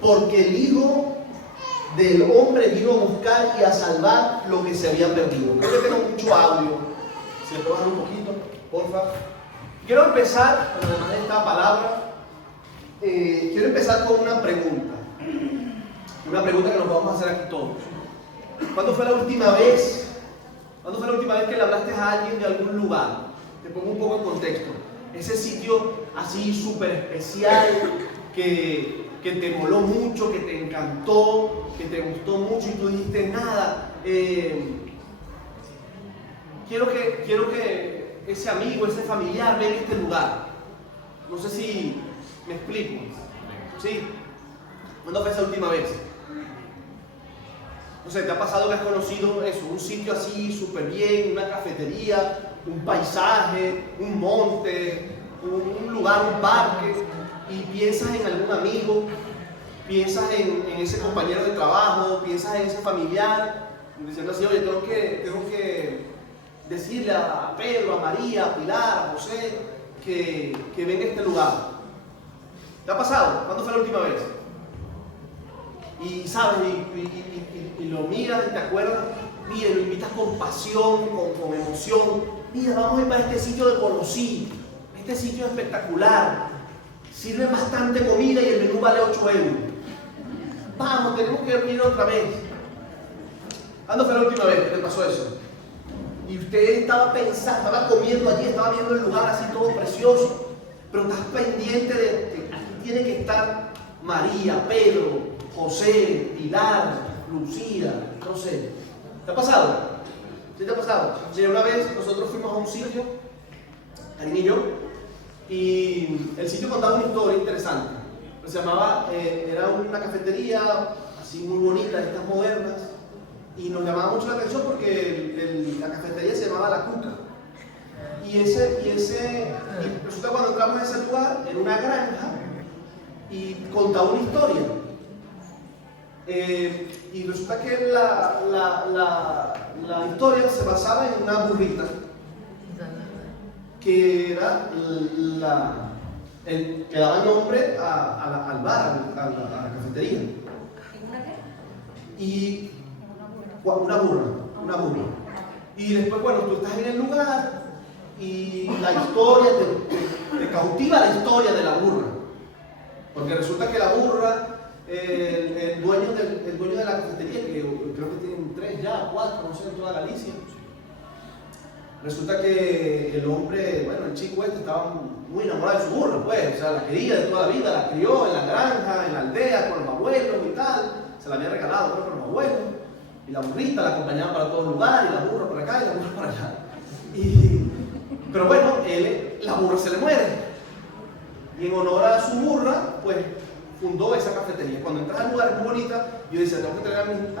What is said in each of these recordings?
porque el Hijo del Hombre vino a buscar y a salvar lo que se había perdido. Creo que tengo mucho audio. Si me puedo bajar un poquito, porfa. Quiero empezar, con además de esta palabra, quiero empezar con una pregunta. Una pregunta que nos vamos a hacer aquí todos. ¿Cuándo fue la última vez? ¿Cuándo fue la última vez que le hablaste a alguien de algún lugar? Te pongo un poco en contexto. Ese sitio así súper especial que te moló mucho, que te encantó, que te gustó mucho y tú dijiste nada. Quiero que ese amigo, ese familiar venga a este lugar. No sé si me explico. ¿Sí? ¿Cuándo fue esa última vez? No sé, ¿te ha pasado que has conocido eso? Un sitio así súper bien, una cafetería, un paisaje, un monte, un lugar, un parque, y piensas en algún amigo, piensas en ese compañero de trabajo, piensas en ese familiar, diciendo así, oye, tengo que decirle a Pedro, a María, a Pilar, a José, que venga a este lugar. ¿Te ha pasado? ¿Cuándo fue la última vez? Y sabes, y lo miras y te acuerdas, mira, lo invitas con pasión, con emoción. Mira, vamos a ir para este sitio de Conosí, este sitio espectacular. Sirven bastante comida y el menú vale 8 €. Vamos, tenemos que ir otra vez. ¿Cuándo fue la última vez que te pasó eso? Y usted estaba pensando, estaba comiendo allí, estaba viendo el lugar así todo precioso, pero estás pendiente de que aquí tiene que estar María, Pedro, José, Pilar, Lucía, no sé. ¿Te ha pasado? ¿Sí te ha pasado? Sí, una vez nosotros fuimos a un sitio, Karina y yo, y el sitio contaba una historia interesante. Se llamaba, era una cafetería así muy bonita, de estas modernas, y nos llamaba mucho la atención porque la cafetería se llamaba La Cuca. Y resulta cuando entramos a ese lugar, en una granja, y contaba una historia. Y resulta que la historia se basaba en una burrita que era que daba nombre al bar, a la cafetería. Y una burra. Y después, bueno, tú estás en el lugar y la historia te cautiva la historia de la burra. Porque resulta que la burra, el dueño de la cafetería, que creo que tienen 3 ya, 4, no sé, en toda Galicia. Resulta que el hombre, bueno, el chico estaba muy enamorado de su burra, pues, o sea, la quería de toda la vida, la crió en la granja, en la aldea, con los abuelos y tal, se la había regalado con los abuelos, y la burrita la acompañaba para todos lugares, y la burra para acá y la burra para allá. Pero bueno, la burra se le muere, y en honor a su burra, pues, fundó esa cafetería. Cuando entras al lugar es muy bonita, yo decía, tengo que traer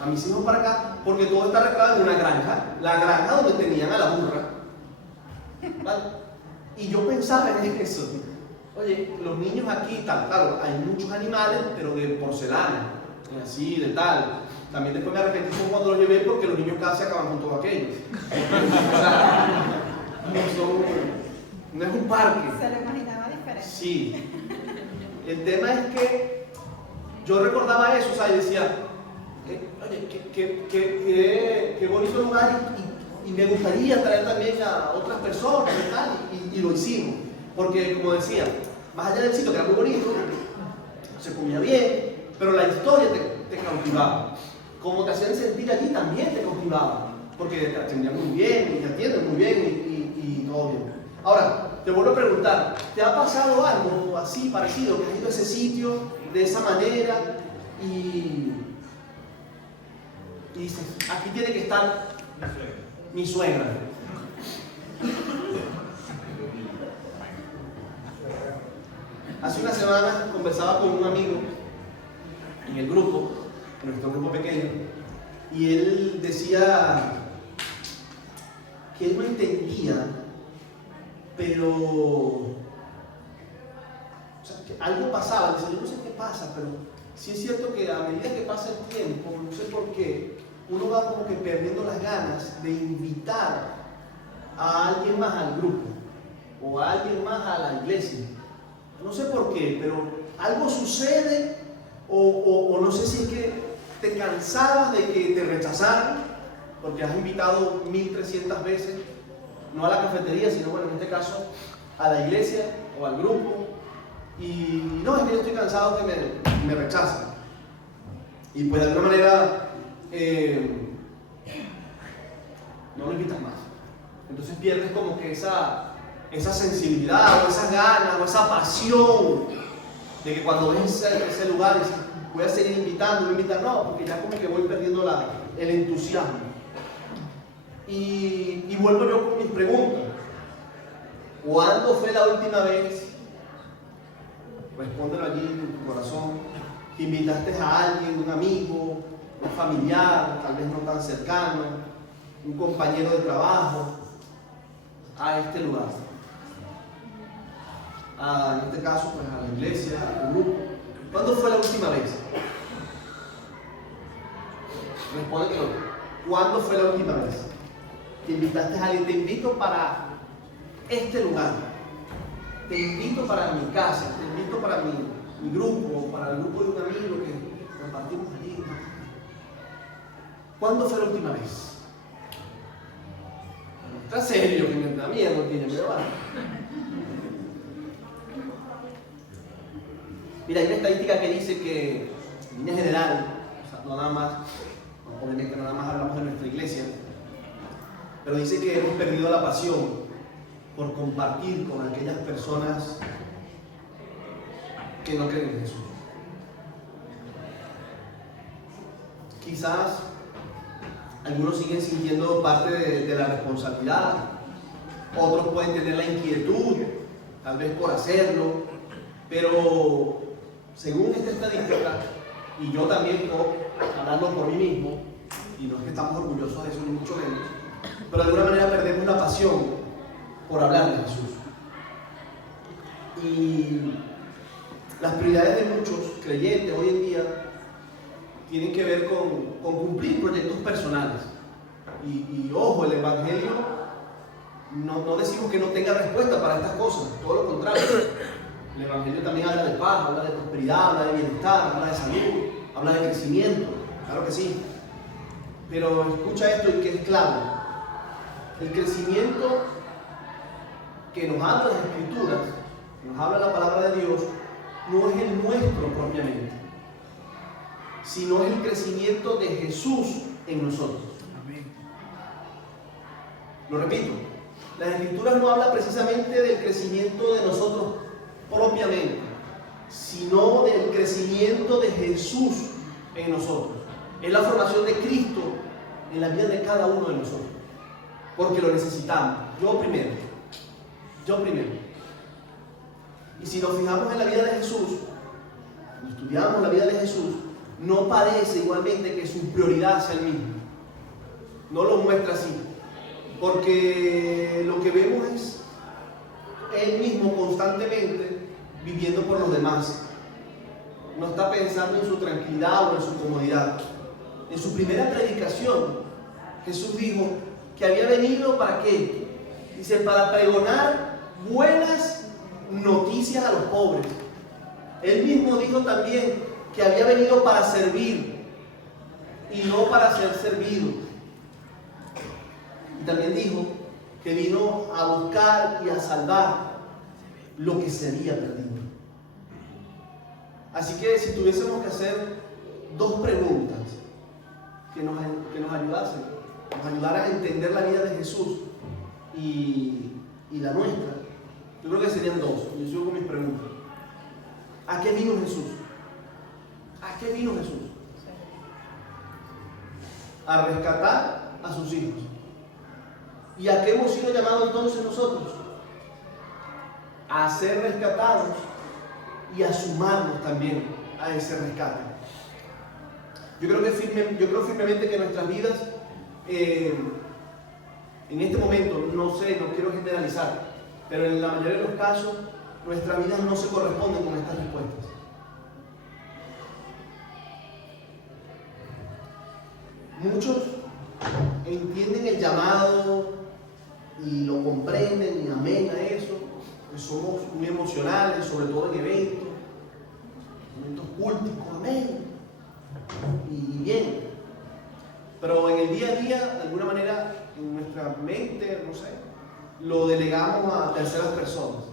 a mis hijos para acá, porque todo está recreado en una granja, la granja donde tenían a la burra. ¿Vale? Y yo pensaba en eso. Oye, los niños aquí, tal, claro, hay muchos animales, pero de porcelana, así, de tal. También después me arrepentí cuando los llevé porque los niños casi acaban con todo aquello. O sea, no es un parque. Se lo imaginaba diferente. Sí. El tema es que yo recordaba eso, o sea, y decía, oye, qué bonito lugar y me gustaría traer también a otras personas y tal, y lo hicimos. Porque, como decía, más allá del sitio, que era muy bonito, se comía bien, pero la historia te cautivaba. Como te hacían sentir allí también te cautivaba, porque te atendían muy bien, y te atienden muy bien, y todo bien. Ahora, te vuelvo a preguntar, ¿te ha pasado algo así parecido, que has ido a ese sitio de esa manera y dices, aquí tiene que estar mi suegra? Hace una semana conversaba con un amigo en el grupo, en nuestro grupo pequeño, y él decía que él no entendía, pero o sea, que algo pasaba. Dice, yo no sé qué pasa, pero sí es cierto que a medida que pasa el tiempo, no sé por qué, uno va como que perdiendo las ganas de invitar a alguien más al grupo o a alguien más a la iglesia. No sé por qué, pero algo sucede o no sé si es que te cansabas de que te rechazaran porque has invitado 1300 veces, no a la cafetería, sino bueno, en este caso a la iglesia o al grupo, y no, es que yo estoy cansado que me rechacen. Y pues de alguna manera no lo invitas más. Entonces pierdes como que esa sensibilidad o esas ganas o esa pasión de que cuando ves ese lugar dices, voy a seguir invitando, voy a invitar, no, porque ya como que voy perdiendo el entusiasmo. Y vuelvo yo con mis preguntas. ¿Cuándo fue la última vez? Respóndelo allí en tu corazón. Que invitaste a alguien, un amigo, un familiar, tal vez no tan cercano, un compañero de trabajo, a este lugar. En este caso, pues a la iglesia, al grupo. ¿Cuándo fue la última vez? Respóndelo. ¿Cuándo fue la última vez que invitaste a alguien? Te invito para este lugar. Te invito para mi casa, te invito para mi grupo, para el grupo de un amigo que compartimos allí. ¿Cuándo fue la última vez? Está serio, que me da miedo, tiene miedo. Mira, hay una estadística que dice que, en línea general, o sea, no nada más, obviamente no nada más hablamos de nuestra iglesia, pero dice que hemos perdido la pasión por compartir con aquellas personas que no creen en Jesús. Quizás algunos siguen sintiendo parte de la responsabilidad, otros pueden tener la inquietud, tal vez por hacerlo, pero según esta estadística, y yo también puedo hablarlo por mí mismo, y no es que estamos orgullosos de eso ni mucho menos, pero de alguna manera perdemos la pasión por hablar de Jesús. Y las prioridades de muchos creyentes hoy en día tienen que ver con cumplir proyectos personales. Y ojo, el Evangelio no decimos que no tenga respuesta para estas cosas, todo lo contrario. El Evangelio también habla de paz, habla de prosperidad, habla de bienestar, habla de salud, habla de crecimiento, claro que sí. Pero escucha esto y que es clave. El crecimiento que nos habla las Escrituras, que nos habla la palabra de Dios, no es el nuestro propiamente, sino es el crecimiento de Jesús en nosotros. Amén. Lo repito, las Escrituras no hablan precisamente del crecimiento de nosotros propiamente, sino del crecimiento de Jesús en nosotros. Es la formación de Cristo en la vida de cada uno de nosotros, porque lo necesitamos. Yo primero. Y si nos fijamos en la vida de Jesús, estudiamos la vida de Jesús, no parece igualmente que su prioridad sea el mismo. No lo muestra así, porque lo que vemos es él mismo constantemente viviendo por los demás. No está pensando en su tranquilidad o en su comodidad. En su primera predicación, Jesús dijo que había venido ¿para qué? Dice, para pregonar buenas noticias a los pobres. Él mismo dijo también que había venido para servir y no para ser servido. Y también dijo que vino a buscar y a salvar lo que se había perdido. Así que si tuviésemos que hacer dos preguntas que nos ayudaran a entender la vida de Jesús y la nuestra, yo creo que serían dos. Yo sigo con mis preguntas. ¿A qué vino Jesús? ¿A qué vino Jesús? A rescatar a sus hijos. ¿Y a qué hemos sido llamados entonces nosotros? A ser rescatados y a sumarnos también a ese rescate. Yo creo firmemente que nuestras vidas, en este momento, no quiero generalizar, pero en la mayoría de los casos, nuestras vidas no se corresponden con estas respuestas. Muchos entienden el llamado y lo comprenden y amén a eso, pues somos muy emocionales, sobre todo en eventos, momentos cúlticos, amén. Y bien. Pero en el día a día, de alguna manera, en nuestra mente, no sé, lo delegamos a terceras personas.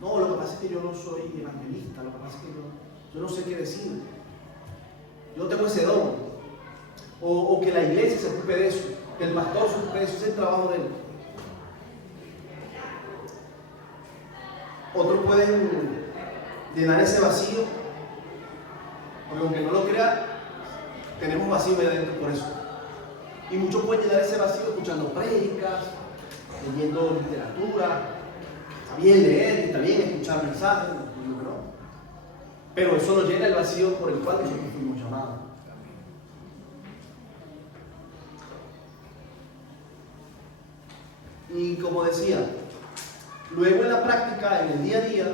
No, lo que pasa es que yo no soy evangelista, lo que pasa es que yo no sé qué decir. Yo no tengo ese don. O que la iglesia se ocupe de eso, que el pastor se ocupe de eso, ese es el trabajo de él. Otros pueden llenar ese vacío, porque aunque no lo crea, tenemos vacío de dentro por eso. Y muchos pueden llenar ese vacío escuchando prédicas, leyendo literatura. Está bien leer, está bien escuchar mensajes, no digo que no. Pero eso no llena el vacío por el cual nosotros fuimos llamados. Y como decía, luego en la práctica, en el día a día,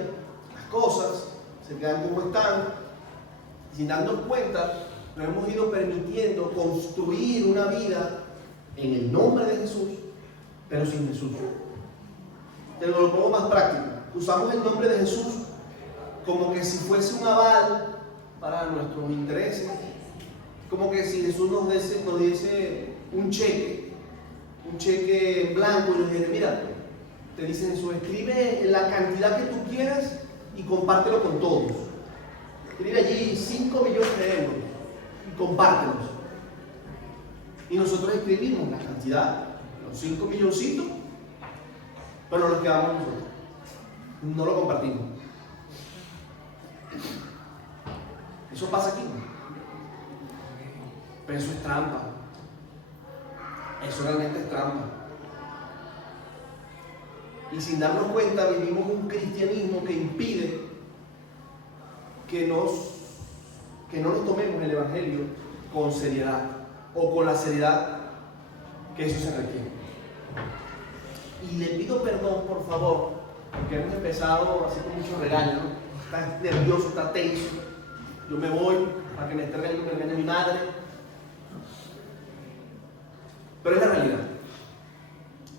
las cosas se quedan como están, sin darnos cuenta, nos hemos ido permitiendo construir una vida en el nombre de Jesús, pero sin Jesús. Te lo pongo más práctico. Usamos el nombre de Jesús como que si fuese un aval para nuestros intereses, como que si Jesús nos diese un cheque en blanco y nos dice, mira, te dice Jesús, escribe la cantidad que tú quieras y compártelo con todos. Escribe allí 5 millones de euros y compártelos. Y nosotros escribimos la cantidad, los 5 milloncitos, pero nos quedamos nosotros. No lo compartimos. Eso pasa aquí. Pero eso es trampa. Eso realmente es trampa. Y sin darnos cuenta vivimos un cristianismo que impide que no nos tomemos el Evangelio con seriedad o con la seriedad que eso se requiere. Y le pido perdón, por favor, porque hemos empezado así con mucho regaño, ¿no? Está nervioso, está tenso. Yo me voy para que me esté regañando, me regañe mi madre. Pero es la realidad.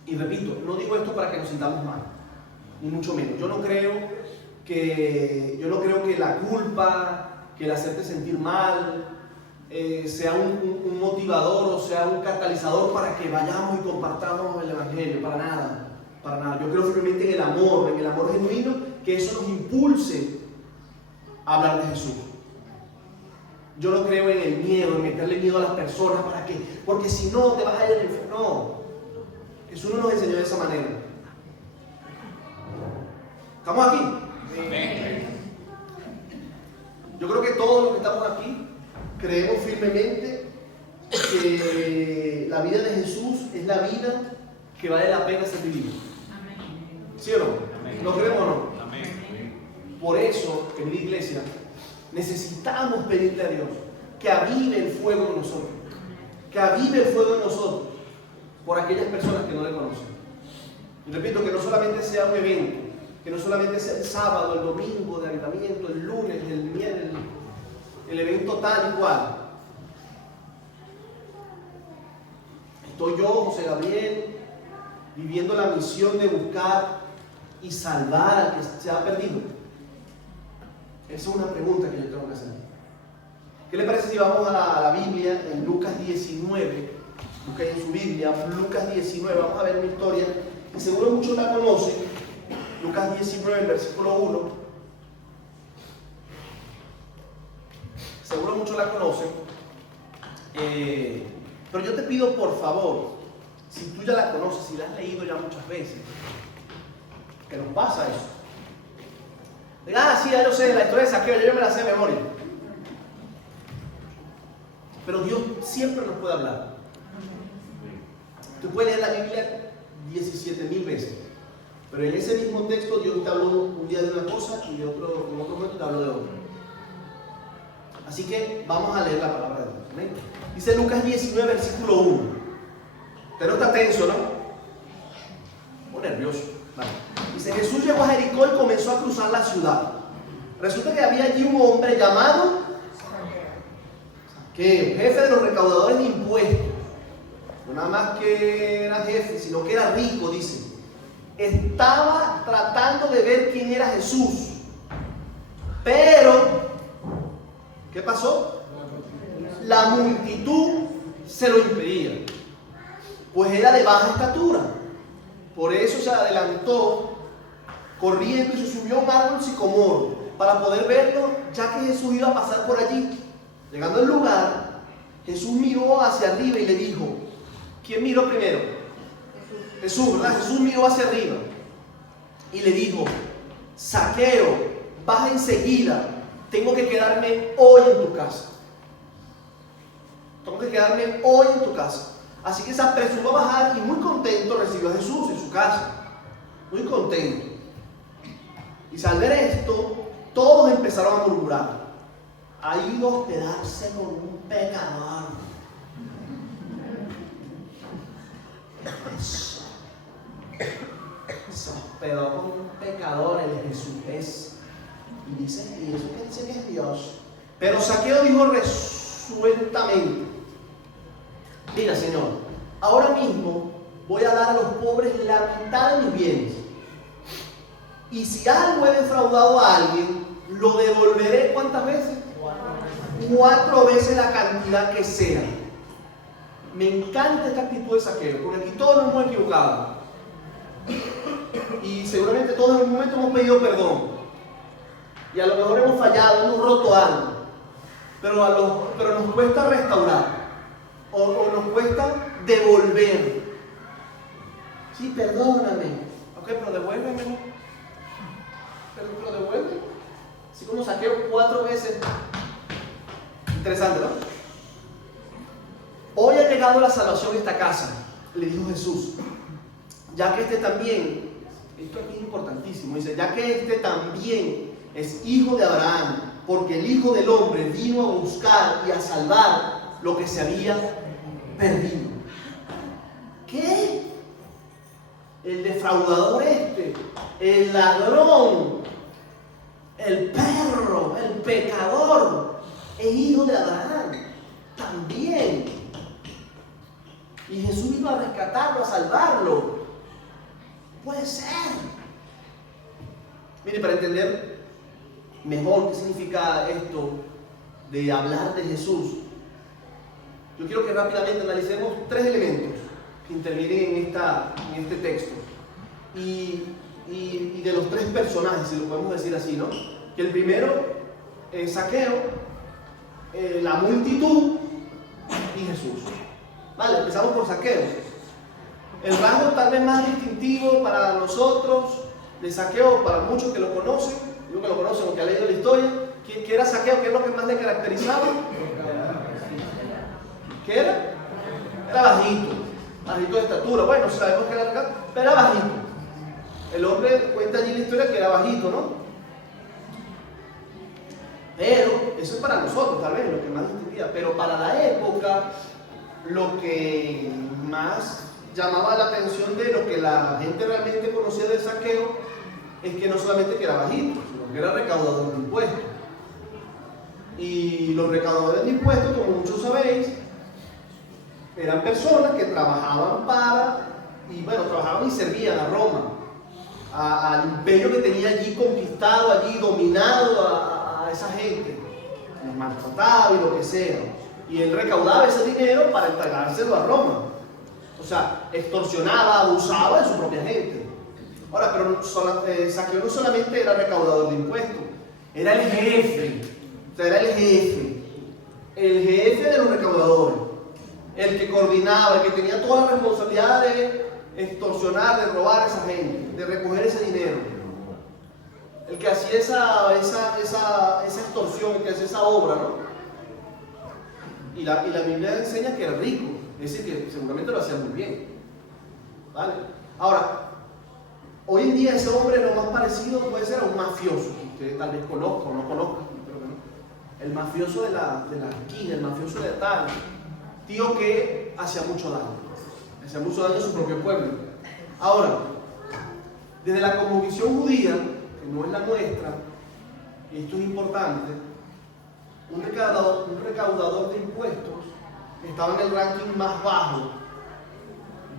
Y repito, no digo esto para que nos sintamos mal, ni mucho menos. Yo no creo que la culpa, que el hacerte sentir mal, sea un motivador o sea un catalizador para que vayamos y compartamos el Evangelio. Para nada, para nada. Yo creo firmemente en el amor genuino, que eso nos impulse a hablar de Jesús. Yo no creo en el miedo, en meterle miedo a las personas para que, porque si no te vas a ir al infierno. No, Jesús no nos enseñó de esa manera. ¿Estamos aquí? Sí. Yo creo que todos los que estamos aquí creemos firmemente que la vida de Jesús es la vida que vale la pena ser vivida. ¿Sí o no? ¿Lo creemos o no? Por eso, querida iglesia, necesitamos pedirle a Dios que avive el fuego en nosotros, que avive el fuego en nosotros por aquellas personas que no le conocen. Y repito, que no solamente sea un evento, que no solamente sea el sábado, el domingo de avivamiento, el lunes, el viernes, el evento tal y cual. Estoy yo, José Gabriel, viviendo la misión de buscar y salvar al que se ha perdido. Esa es una pregunta que yo tengo que hacer. ¿Qué le parece si vamos a la Biblia en Lucas 19? Busquen en su Biblia, Lucas 19, vamos a ver una historia que seguro muchos la conocen. Lucas 19, versículo 1. Seguro muchos la conocen. Pero yo te pido por favor, si tú ya la conoces, si la has leído ya muchas veces, que nos pasa eso. Sí, ya yo sé, la historia de Zaqueo, yo me la sé de memoria. Pero Dios siempre nos puede hablar. Tú puedes leer la Biblia 17,000 veces, pero en ese mismo texto Dios te habló un día de una cosa y en otro momento te habló de otra. Así que vamos a leer la palabra de Dios. ¿Amén? Dice Lucas 19, versículo 1. Usted no está tenso, ¿no? O nervioso. Vale. Dice, Jesús llegó a Jericó y comenzó a cruzar la ciudad. Resulta que había allí un hombre llamado Zaqueo, jefe de los recaudadores de impuestos. No nada más que era jefe, sino que era rico, dice. Estaba tratando de ver quién era Jesús, pero ¿Qué pasó? La multitud se lo impedía, pues era de baja estatura. Por eso se adelantó corriendo y se subió a un árbol sicomoro para poder verlo, ya que Jesús iba a pasar por allí. Llegando al lugar, Jesús miró hacia arriba y le dijo, ¿quién miró primero? Jesús, ¿verdad? Jesús miró hacia arriba y le dijo, Zaqueo, baja enseguida, tengo que quedarme hoy en tu casa. Tengo que quedarme hoy en tu casa. Así que se apresuró a bajar y muy contento recibió a Jesús en su casa. Muy contento. Y al ver esto, todos empezaron a murmurar. Ha ido a hospedarse con un pecador. Se hospedó con un pecador, el Jesús. Y dice, ¿y eso qué dice que es Dios? Pero Zaqueo dijo resueltamente, mira, Señor, ahora mismo voy a dar a los pobres la mitad de mis bienes. Y si algo he defraudado a alguien, lo devolveré ¿cuántas veces? 4 veces la cantidad que sea. Me encanta esta actitud de Zaqueo, porque aquí todos nos hemos equivocado. Y seguramente todos en algún momento hemos pedido perdón. Y a lo mejor hemos fallado, hemos roto algo. Pero nos cuesta restaurar. O nos cuesta devolver. Sí, perdóname. Ok, pero devuélveme. Pero devuélveme. Así como Zaqueo 4 veces. Interesante, ¿no? Hoy ha llegado la salvación a esta casa, le dijo Jesús. Ya que este también, esto aquí es importantísimo, dice, ya que este también es hijo de Abraham, porque el Hijo del Hombre vino a buscar y a salvar lo que se había perdido. ¿Qué? El defraudador el ladrón, el perro, el pecador, es hijo de Abraham también. Y Jesús vino a rescatarlo, a salvarlo. Puede ser. Mire, para entender mejor qué significa esto de hablar de Jesús, yo quiero que rápidamente analicemos 3 elementos que intervienen en este texto. Y de los 3 personajes, si lo podemos decir así, ¿no? Que el primero es Zaqueo, la multitud y Jesús. Vale, empezamos por Zaqueo. El rasgo tal vez más distintivo para nosotros de Zaqueo, para muchos que lo conocen, digo que lo conocen o que han leído la historia, ¿qué era Zaqueo? ¿Qué es lo que más le caracterizaba? ¿Qué era? Era bajito de estatura. Bueno, sabemos que era acá, pero era bajito. El hombre cuenta allí la historia que era bajito, ¿no? Pero, eso es para nosotros tal vez, lo que más distinguía, pero para la época, lo que más llamaba la atención de lo que la gente realmente conocía de Zaqueo es que no solamente que era bajito, sino que era recaudador de impuestos. Y los recaudadores de impuestos, como muchos sabéis, eran personas que trabajaban trabajaban y servían a Roma, al imperio que tenía allí conquistado, allí dominado a esa gente, los maltrataba y lo que sea. Y él recaudaba ese dinero para entregárselo a Roma. O sea, extorsionaba, abusaba de su propia gente. Ahora, pero Zaqueo no solamente era recaudador de impuestos, era el jefe. O sea, era el jefe de los recaudadores. El que coordinaba, el que tenía toda la responsabilidad de extorsionar, de robar a esa gente, de recoger ese dinero. El que hacía esa extorsión, el que hacía esa obra, ¿no? Y la Biblia enseña que era rico, es decir, que seguramente lo hacía muy bien. ¿Vale? Ahora, hoy en día ese hombre lo más parecido puede ser a un mafioso, que ustedes tal vez conozcan o no conozcan, pero no. El mafioso de la esquina, el mafioso de tal, tío que hacía mucho daño a su propio pueblo. Ahora, desde la cosmovisión judía, que no es la nuestra, y esto es importante, un recaudador de impuestos estaba en el ranking más bajo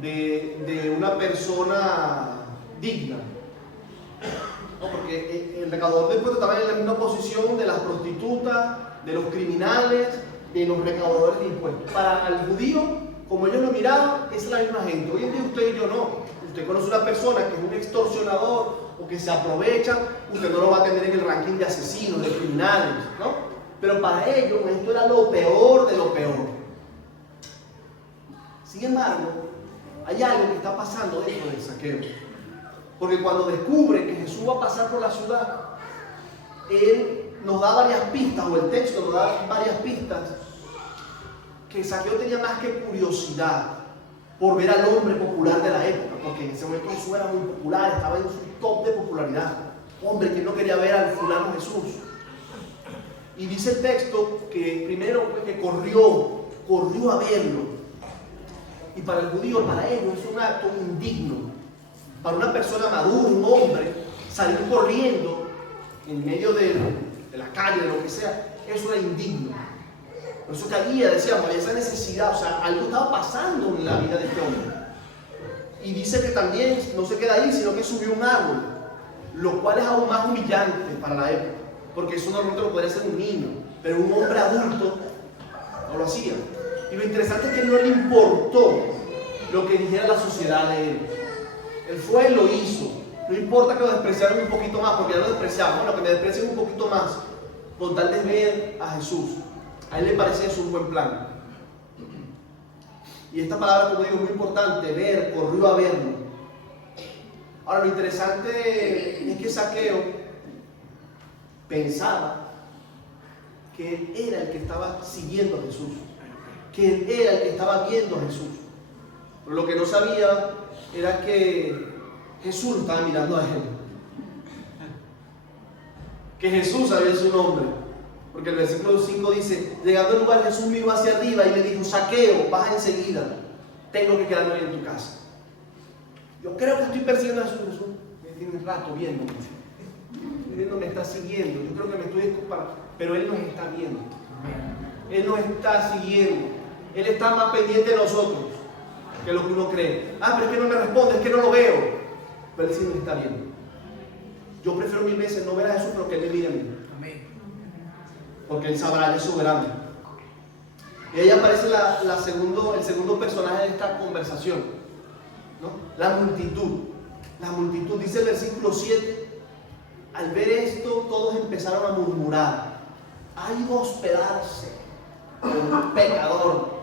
de una persona digna, ¿no? Porque el recaudador de impuestos estaba en la misma posición de las prostitutas, de los criminales, de los recaudadores de impuestos. Para el judío, como ellos lo miraban, es la misma gente. Hoy en día usted y yo no. Usted conoce una persona que es un extorsionador o que se aprovecha, usted no lo va a tener en el ranking de asesinos, de criminales, ¿no? Pero para ellos esto era lo peor de lo peor. Sin embargo, hay algo que está pasando dentro del Zaqueo. Porque cuando descubre que Jesús va a pasar por la ciudad, él nos da varias pistas, o el texto nos da varias pistas, que Zaqueo tenía más que curiosidad por ver al hombre popular de la época, porque en ese momento Jesús era muy popular, estaba en su top de popularidad. Hombre, que no quería ver al fulano Jesús. Y dice el texto que primero que corrió a verlo. Y para el judío, para ellos, es un acto indigno. Para una persona madura, un hombre, salir corriendo en medio de la calle, de lo que sea, eso era indigno. Por eso caía, decíamos, había esa necesidad, o sea, algo estaba pasando en la vida de este hombre. Y dice que también no se queda ahí, sino que subió un árbol, lo cual es aún más humillante para la época, porque eso normalmente lo podría hacer un niño, pero un hombre adulto no lo hacía. Y lo interesante es que no le importó lo que dijera la sociedad de él. Él fue y lo hizo. No importa que lo despreciaran un poquito más, porque ya lo despreciaban. Bueno, que me desprecien un poquito más, con tal de ver a Jesús. A él le parece eso un buen plan. Y esta palabra, como digo, es muy importante, ver, corrió a verlo. Ahora, lo interesante es que Zaqueo pensaba que él era el que estaba siguiendo a Jesús, que él era el que estaba viendo a Jesús. Pero lo que no sabía era que Jesús lo estaba mirando a él. Que Jesús sabía su nombre. Porque el versículo 5 dice, llegando al lugar, Jesús miró hacia arriba y le dijo, Zaqueo, baja enseguida, tengo que quedarme hoy en tu casa. Yo creo que estoy persiguiendo a Jesús. Me tiene rato viéndome. Me está siguiendo. Yo creo que me estoy escapando. Pero Él nos está viendo. Él nos está siguiendo. Él está más pendiente de nosotros que lo que uno cree. Ah, pero es que no me responde, es que no lo veo. Pero Él sí nos está viendo. Yo prefiero mil veces no ver a Jesús, pero que Él me mire a mí. Porque Él sabrá, Él es soberano. Y ahí aparece el segundo personaje de esta conversación, ¿no? La multitud. La multitud, dice el versículo 7, al ver esto todos empezaron a murmurar, ha ido a hospedarse un pecador.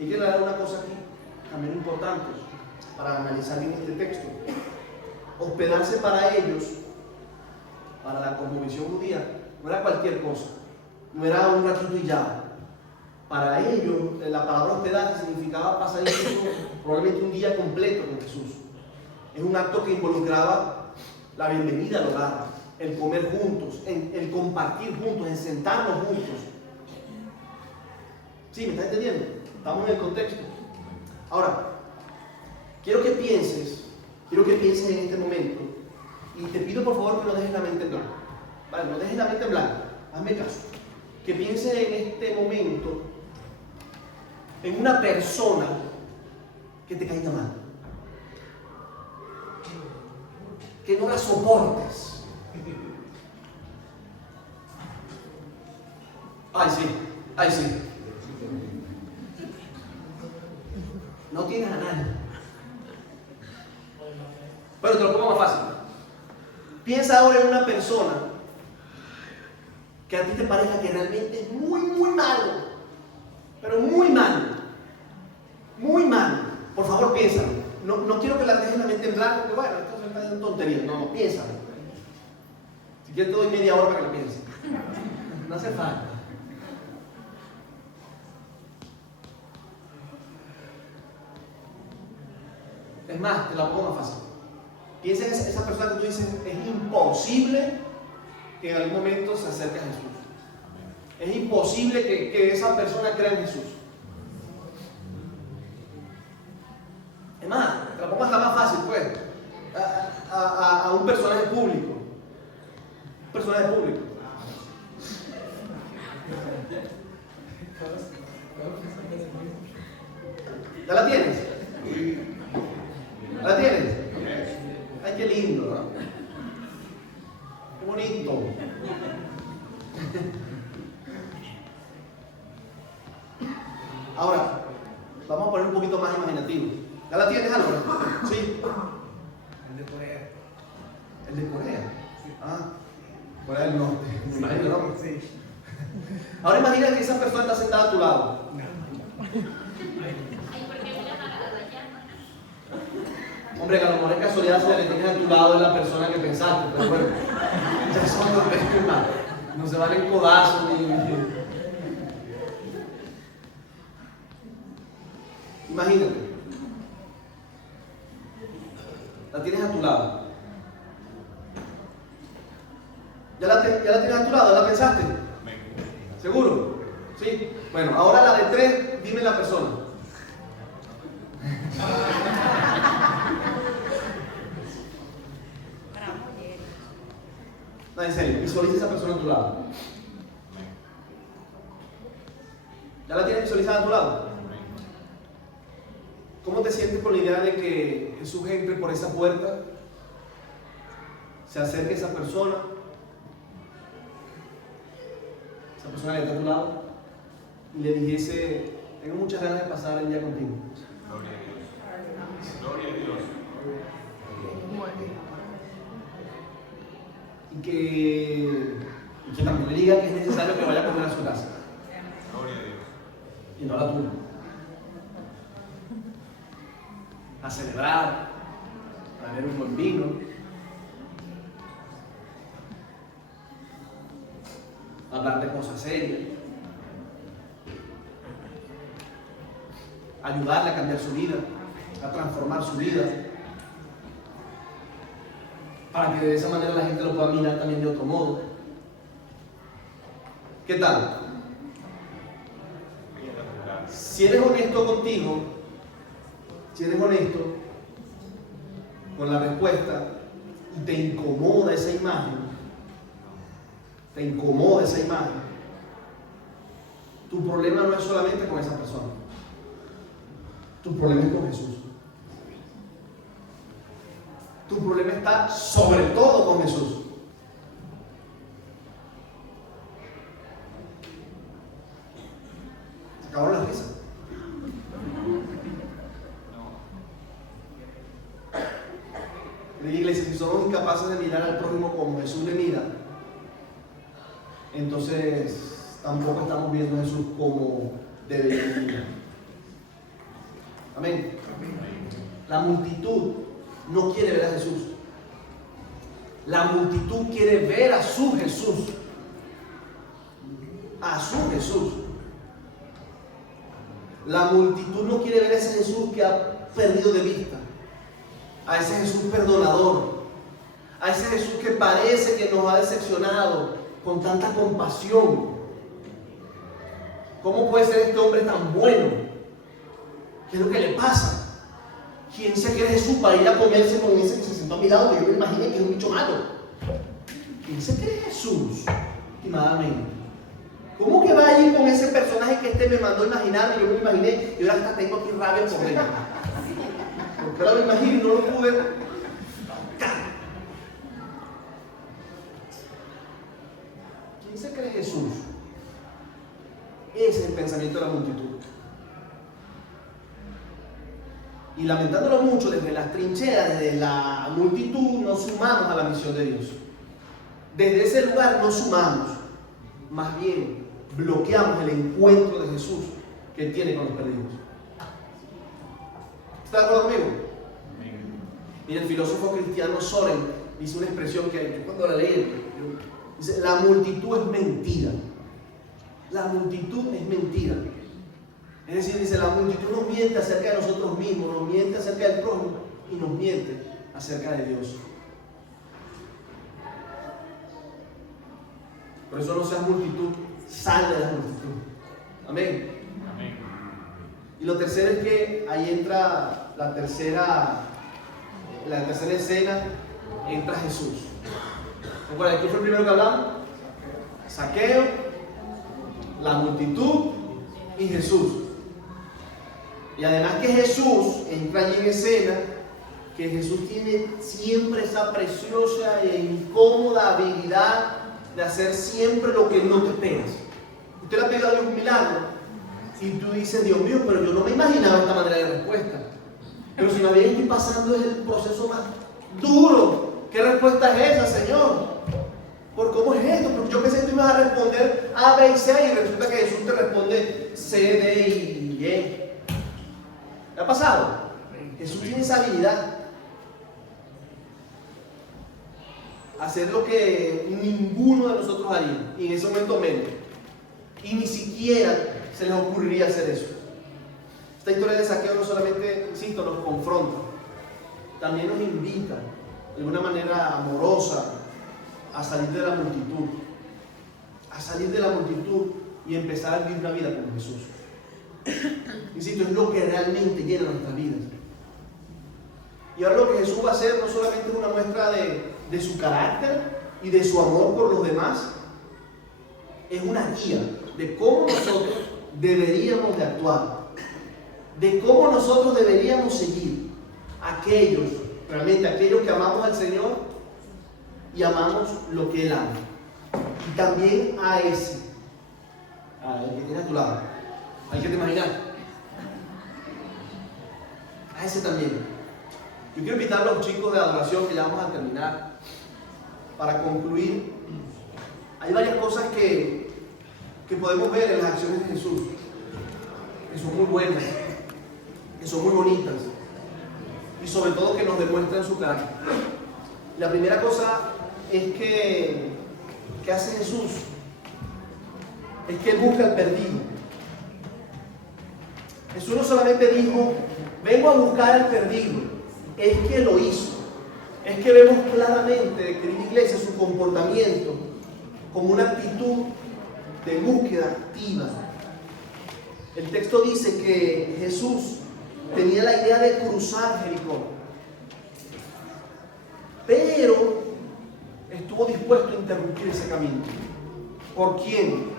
Y quiero dar una cosa aquí, también importante, para analizar bien este texto. Hospedarse para ellos, para la cosmovisión judía, no era cualquier cosa, no era un ratito y ya. Para ellos, la palabra hospedaje significaba pasar incluso probablemente un día completo con Jesús. Es un acto que involucraba la bienvenida al hogar, el comer juntos, el compartir juntos, el sentarnos juntos. ¿Sí? ¿Me estás entendiendo? Estamos en el contexto. Ahora, quiero que pienses en este momento, y te pido por favor que no dejes la mente en blanco. Vale, no dejes la mente en blanco, hazme caso. Que pienses en este momento en una persona que te caiga mal, que no la soportes. Ay, sí. No tienes a nadie. Pero te lo pongo más fácil. Piensa ahora en una persona que a ti te parezca que realmente es muy, muy malo. Pero muy malo. Muy malo. Por favor, piénsalo. No quiero que la dejes la mente en blanco, porque bueno, esto se está haciendo tonterías. No, piénsalo. Si quieres te doy media hora para que lo pienses. No hace falta. Es más, te la pongo más fácil. Piensa en esa persona que tú dices, es imposible que en algún momento se acerque a Jesús. Es imposible que esa persona crea en Jesús. Es más, te la pongo hasta más fácil, pues. A un personaje público. Un personaje público. ¿Ya la tienes? ¿La tienes? Ay, qué lindo, ¿no? Qué bonito. Ahora, vamos a poner un poquito más imaginativo. ¿Ya la tienes, Álvaro? ¿Sí? El de Corea. ¿El de Corea? Sí. Ah, Corea del Norte. Me imagino, ¿no? Sí. Ahora imagina que esa persona está sentada a tu lado. Hombre, que a lo mejor es casualidad si la que tienes a tu lado es la persona que pensaste, pero bueno, ya son dos veces más. No se valen codazos ni. Imagínate. La tienes a tu lado. ¿Ya la tienes a tu lado? ¿Ya la pensaste? ¿Seguro? ¿Sí? Bueno, ahora la de 3, dime la persona. No, en serio, visualiza esa persona a tu lado. ¿Ya la tienes visualizada a tu lado? ¿Cómo te sientes con la idea de que Jesús entre por esa puerta, se acerque a esa persona que está a tu lado, y le dijese: tengo muchas ganas de pasar el día contigo? Gloria a Dios. Gloria a Dios. Y que también le diga que es necesario que vaya a comer a su casa. Gloria a Dios. Y no a la tuya. A celebrar, a beber un buen vino. A hablar de cosas serias. A ayudarle a cambiar su vida, a transformar su vida. Para que de esa manera la gente lo pueda mirar también de otro modo. ¿Qué tal? Si eres honesto contigo, si eres honesto con la respuesta y te incomoda esa imagen, tu problema no es solamente con esa persona, tu problema es con Jesús. Tu problema está sobre todo con Jesús. Se acabó la risa. La iglesia, si somos incapaces de mirar al prójimo como Jesús le mira, entonces tampoco estamos viendo a Jesús como debería mirar. Amén. La multitud no quiere ver a Jesús. La multitud quiere ver a su Jesús. A su Jesús. La multitud no quiere ver a ese Jesús que ha perdido de vista. A ese Jesús perdonador. A ese Jesús que parece que nos ha decepcionado con tanta compasión. ¿Cómo puede ser este hombre tan bueno? ¿Qué es lo que le pasa? ¿Quién se cree Jesús para ir a comerse con ese que se sentó a mi lado, que yo me imaginé que es un bicho malo? ¿Quién se cree Jesús? Estimadamente. ¿Cómo que va a ir con ese personaje que me mandó a imaginar, que yo me imaginé, y ahora hasta tengo aquí rabia por él? Porque ahora me imagino y no lo pude. ¿Quién se cree Jesús? Ese es el pensamiento de la multitud. Y lamentándolo mucho, desde las trincheras, desde la multitud, nos sumamos a la misión de Dios. Desde ese lugar nos sumamos. Más bien, bloqueamos el encuentro de Jesús que Él tiene con los perdidos. ¿Está de acuerdo conmigo? Mira, el filósofo cristiano Soren dice una expresión que yo cuando la leí, dice: la multitud es mentira. La multitud es mentira. Es decir, dice, la multitud nos miente acerca de nosotros mismos, nos miente acerca del prójimo y nos miente acerca de Dios. Por eso no seas multitud, sal de la multitud. Amén. Amén. Y lo tercero es que ahí entra la tercera escena, entra Jesús. ¿Recuerdan quién fue el primero que hablamos? Zaqueo, la multitud y Jesús. Y además que Jesús entra allí en escena, que Jesús tiene siempre esa preciosa e incómoda habilidad de hacer siempre lo que no te esperas. ¿Usted le ha pedido a Dios un milagro? Y tú dices, Dios mío, pero yo no me imaginaba esta manera de respuesta. Pero si más bien estoy pasando es el proceso más duro. ¿Qué respuesta es esa, Señor? ¿Por cómo es esto? Porque yo pensé que tú ibas a responder A, B y C y resulta que Jesús te responde C, D y E. ¿Te ha pasado? Jesús tiene esa habilidad. Hacer lo que ninguno de nosotros haría. Y en ese momento menos. Y ni siquiera se les ocurriría hacer eso. Esta historia de Zaqueo no solamente, insisto, nos confronta, también nos invita de una manera amorosa a salir de la multitud. A salir de la multitud y empezar a vivir una vida con Jesús. Insisto, es lo que realmente llena nuestras vidas. Y ahora lo que Jesús va a hacer no solamente es una muestra de su carácter y de su amor por los demás, es una guía de cómo nosotros deberíamos de actuar, de cómo nosotros deberíamos seguir realmente aquellos que amamos al Señor y amamos lo que Él ama. Y también a ese, el que tienes a tu lado, hay que te imaginar, a ese también. Yo quiero invitar a los chicos de adoración, que ya vamos a terminar, para concluir. Hay varias cosas que podemos ver en las acciones de Jesús, que son muy buenas, que son muy bonitas, y sobre todo que nos demuestran su carácter. La primera cosa es que hace Jesús es que Él busca al perdido. Jesús no solamente dijo, vengo a buscar al perdido, es que lo hizo. Es que vemos claramente, querida iglesia, su comportamiento como una actitud de búsqueda activa. El texto dice que Jesús tenía la idea de cruzar Jericó, pero estuvo dispuesto a interrumpir ese camino. ¿Por quién?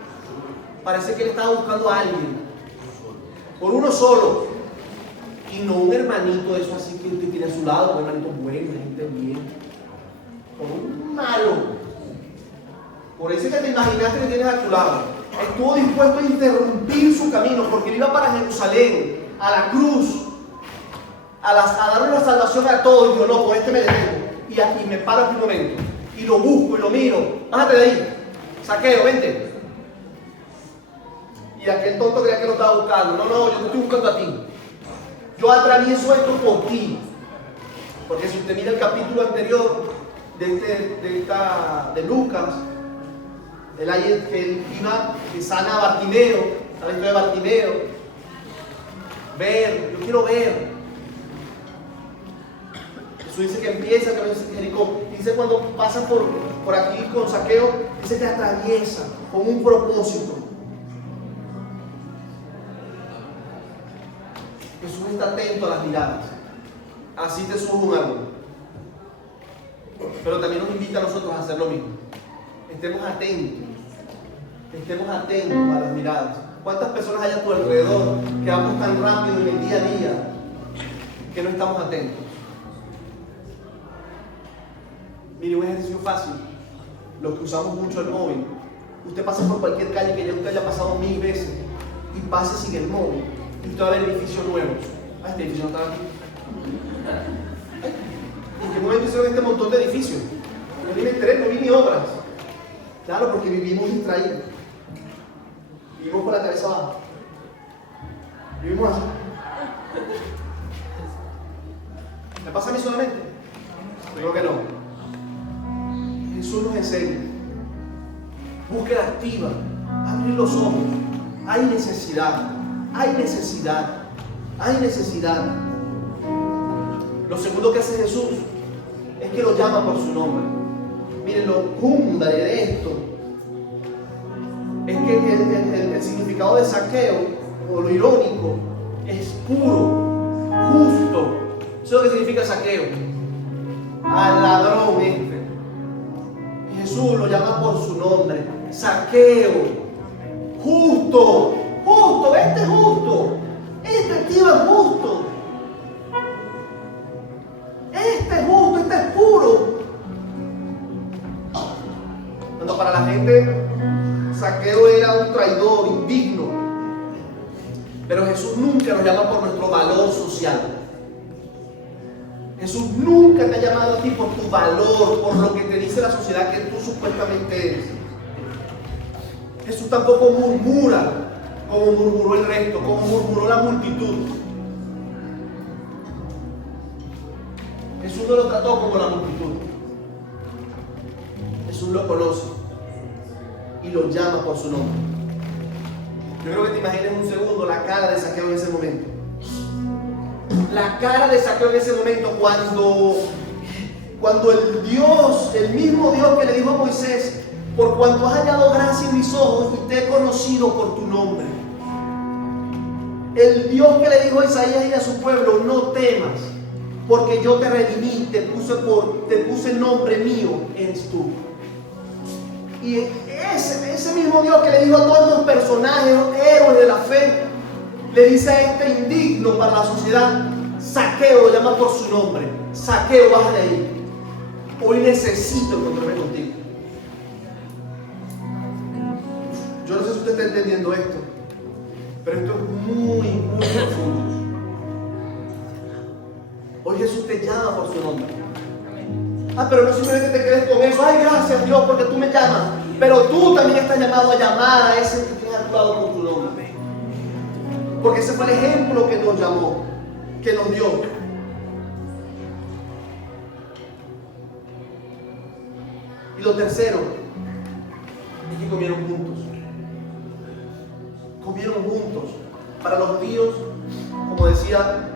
Parece que él estaba buscando a alguien, por uno solo, y no un hermanito de eso así que usted tiene a su lado, un hermanito bueno, gente bien, por un malo, por ese que te imaginaste que tienes a tu lado. Estuvo dispuesto a interrumpir su camino porque él iba para Jerusalén, a la cruz, a darle la salvación a todos. Y dijo, no, por este me detengo y me paro aquí un momento y lo busco y lo miro. Bájate de ahí, Zaqueo, vente. Y aquel tonto creía que lo estaba buscando. No, yo te estoy buscando a ti. Yo atravieso esto por ti. Porque si usted mira el capítulo anterior de Lucas, que sana a Bartimeo, la historia de Bartimeo. Yo quiero ver. Jesús dice que empieza a Jericó. Dice cuando pasa por aquí con Zaqueo, dice que atraviesa con un propósito. Jesús está atento a las miradas. Así te sube un árbol. Pero también nos invita a nosotros a hacer lo mismo. Estemos atentos a las miradas. ¿Cuántas personas hay a tu alrededor que vamos tan rápido en el día a día que no estamos atentos? Mire, un ejercicio fácil, los que usamos mucho el móvil. Usted pasa por cualquier calle que ya usted haya pasado 1000 veces y pase sin el móvil y usted va a ver edificios nuevos. Este edificio no estaba aquí. ¿En qué momento hicieron este montón de edificios? No vi interés, no vi ni obras. Claro, porque vivimos distraídos. Vivimos con la cabeza abajo. Vivimos así. ¿Me pasa a mí solamente? Creo que no. Jesús nos enseña. Búsqueda activa. Abrir los ojos. Hay necesidad. Lo segundo que hace Jesús es que lo llama por su nombre. Miren, lo cumbre de esto es que el significado de Zaqueo, o lo irónico, es puro, justo. Eso es lo que significa Zaqueo. Al ladrón este. Jesús lo llama por su nombre. Zaqueo. Justo. Este es justo. Este tío es justo. Este es puro. Cuando para la gente Zaqueo era un traidor, indigno, Pero Jesús nunca nos llama por nuestro valor social. Jesús nunca te ha llamado a ti por tu valor, por lo que te dice la sociedad que tú supuestamente eres. Jesús tampoco murmura como murmuró el resto, como murmuró la multitud. Jesús no lo trató como la multitud. Jesús lo conoce y lo llama por su nombre. Yo creo que te imagines un segundo la cara de Zaqueo en ese momento. La cara de Zaqueo en ese momento cuando el mismo Dios que le dijo a Moisés: por cuanto has hallado gracia en mis ojos y te he conocido por tu nombre. El Dios que le dijo a Isaías y a su pueblo: no temas, porque yo te redimí, te puse nombre mío, eres tú. Y ese mismo Dios que le dijo a todos los personajes, héroes de la fe, le dice a este indigno para la sociedad: Zaqueo, lo llama por su nombre. Zaqueo, baja de ahí. Hoy necesito encontrarme contigo. Yo no sé si usted está entendiendo esto, pero esto es muy, muy profundo. Hoy Jesús te llama por su nombre. Pero no simplemente te quedes con eso. Ay, gracias Dios porque tú me llamas. Pero tú también estás llamado a llamar a ese que te ha actuado con tu nombre. Porque ese fue el ejemplo que nos llamó, que nos dio. Y lo tercero es que comieron juntos. Comieron juntos. Para los judíos, como decía,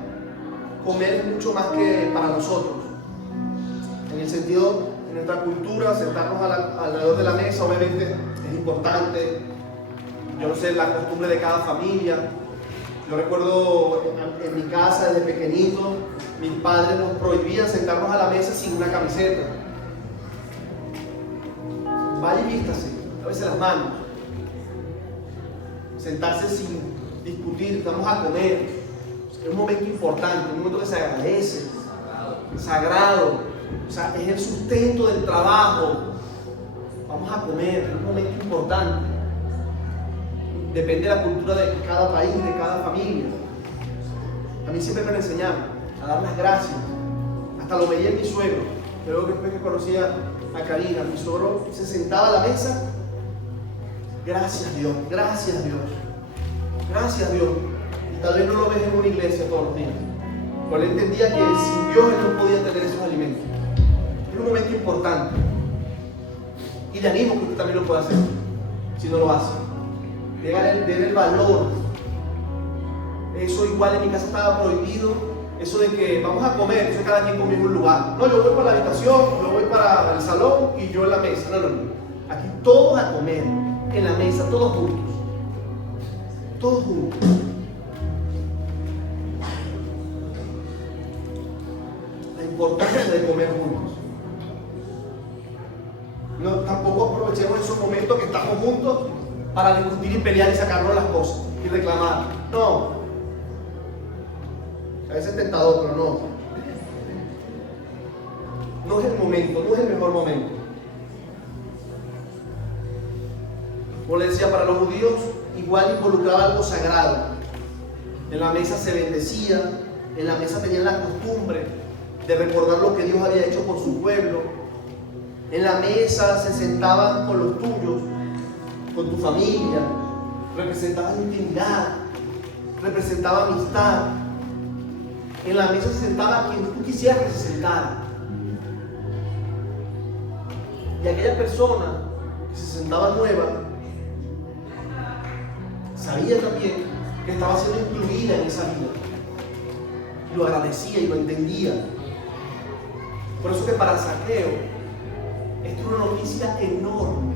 comer es mucho más que para nosotros. En el sentido, en nuestra cultura, sentarnos alrededor de la mesa, obviamente es importante. Yo no sé la costumbre de cada familia. Yo recuerdo en mi casa desde pequeñito, mis padres nos prohibían sentarnos a la mesa sin una camiseta. Vaya y vístase, lávese las manos. Sentarse sin discutir, vamos a comer. Es un momento importante, un momento que se agradece, sagrado. O sea, es el sustento del trabajo. Vamos a comer, es un momento importante. Depende de la cultura de cada país, de cada familia. A mí siempre me lo enseñaban a dar las gracias. Hasta lo veía en mi suegro. Luego después que conocía a Karina, mi suegro se sentaba a la mesa. Gracias Dios, gracias Dios, gracias Dios. Y tal vez no lo ves en una iglesia todos los días. Pero él entendía que sin Dios él no podía tener esos alimentos. Es un momento importante. Y le animo que usted también lo pueda hacer, si no lo hace. Denle el valor. Eso igual en mi casa estaba prohibido. Eso de que vamos a comer, eso cada quien come en un lugar. No, yo voy para la habitación, yo voy para el salón y yo en la mesa. No. Aquí todos a comer, en la mesa, todos juntos. Todos juntos. La importancia de comer juntos. No, tampoco aprovechemos esos momentos que estamos juntos para discutir y pelear y sacarnos las cosas y reclamar. No. A veces es tentador, pero no. No es el momento, no es el mejor momento. Como les decía, para los judíos igual involucraba algo sagrado. En la mesa se bendecía, en la mesa tenían la costumbre de recordar lo que Dios había hecho por su pueblo. En la mesa se sentaban con los tuyos, con tu familia, representaba intimidad, representaba amistad. En la mesa se sentaba quien tú quisieras que se sentara. Y aquella persona que se sentaba nueva sabía también que estaba siendo incluida en esa vida. Y lo agradecía y lo entendía. Por eso que para Zaqueo, esto es una noticia enorme.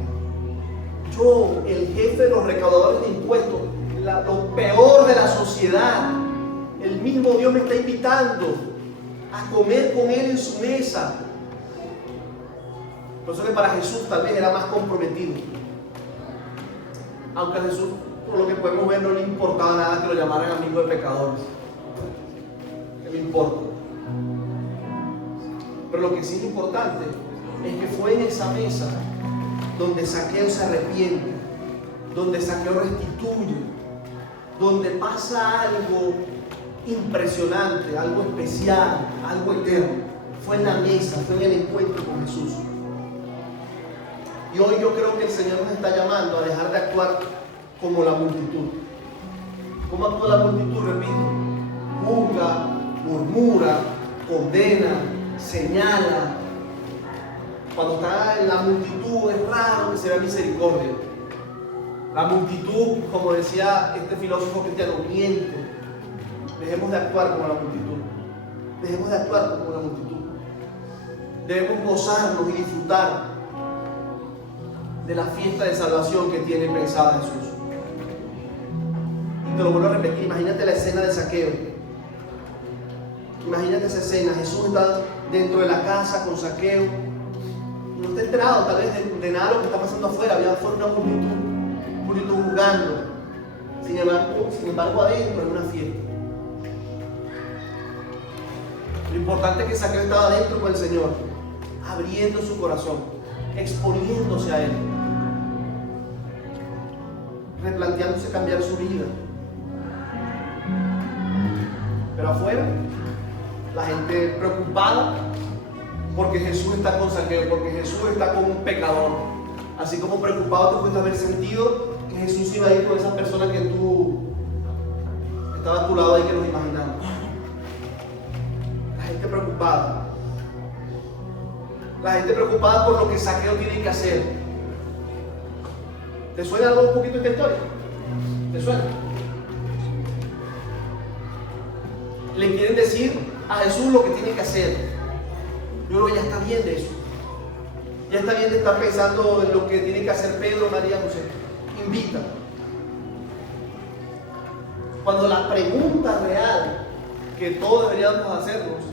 Yo, el jefe de los recaudadores de impuestos, lo peor de la sociedad, el mismo Dios me está invitando a comer con Él en su mesa. Por eso que para Jesús tal vez era más comprometido. Aunque a Jesús, por lo que podemos ver, no le importaba nada que lo llamaran amigo de pecadores. ¿Qué me importa? Pero lo que sí es importante es que fue en esa mesa donde Zaqueo se arrepiente, donde Zaqueo restituye, donde pasa algo impresionante, algo especial, algo eterno. Fue en la mesa, fue en el encuentro con Jesús. Y hoy yo creo que el Señor nos está llamando a dejar de actuar como la multitud. ¿Cómo actúa la multitud? Repito, juzga, murmura, condena, señala. Cuando está en la multitud es raro que se vea misericordia. La multitud, como decía este filósofo cristiano, miente. Dejemos de actuar como la multitud. Dejemos de actuar como la multitud. Debemos gozarnos y disfrutar de la fiesta de salvación que tiene pensada Jesús. Y te lo vuelvo a repetir, imagínate la escena de Zaqueo. Imagínate esa escena, Jesús está dentro de la casa con Zaqueo. No está enterado tal vez de nada de lo que está pasando afuera, había afuera una multitud jugando. Sin embargo adentro hay una fiesta. Lo importante es que Zaqueo estaba adentro con el Señor, abriendo su corazón, exponiéndose a Él, replanteándose cambiar su vida. Pero afuera, la gente preocupada porque Jesús está con Zaqueo, porque Jesús está con un pecador. Así como preocupado te puedes haber sentido que Jesús iba a ir con esa persona que tú estaba a tu lado y que nos imaginamos. La gente preocupada. La gente preocupada por lo que Zaqueo tiene que hacer. ¿Te suena algo un poquito esta historia? ¿Te suena? Le quieren decir a Jesús lo que tiene que hacer. Yo creo que ya está bien de eso. Ya está bien de estar pensando en lo que tiene que hacer Pedro, María, José. Invita. Cuando la pregunta real que todos deberíamos hacernos,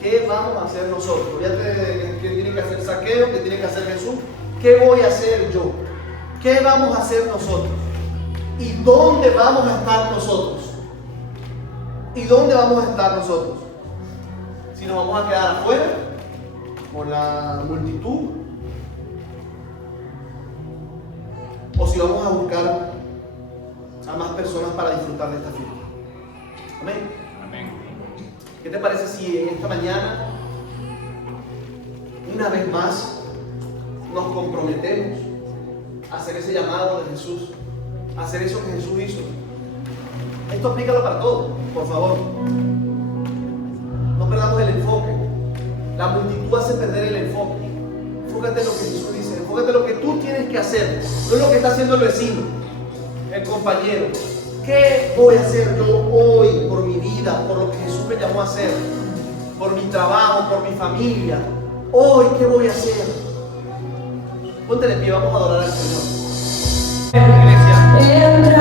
¿qué vamos a hacer nosotros? Fíjate qué tiene que hacer Zaqueo, qué tiene que hacer Jesús. ¿Qué voy a hacer yo? ¿Qué vamos a hacer nosotros? ¿Y dónde vamos a estar nosotros? ¿Y dónde vamos a estar nosotros? Si nos vamos a quedar afuera, con la multitud, o si vamos a buscar a más personas para disfrutar de esta fiesta. Amén. Amén. ¿Qué te parece si en esta mañana, una vez más, nos comprometemos a hacer ese llamado de Jesús, a hacer eso que Jesús hizo? Esto aplícalo para todo, por favor. No perdamos el enfoque. La multitud hace perder el enfoque. Enfócate en lo que Jesús dice, enfócate en lo que tú tienes que hacer, no en lo que está haciendo el vecino, el compañero. ¿Qué voy a hacer yo hoy por mi vida, por lo que Jesús me llamó a hacer, por mi trabajo, por mi familia? Hoy, ¿qué voy a hacer? Ponte de pie, vamos a adorar al Señor. Iglesia.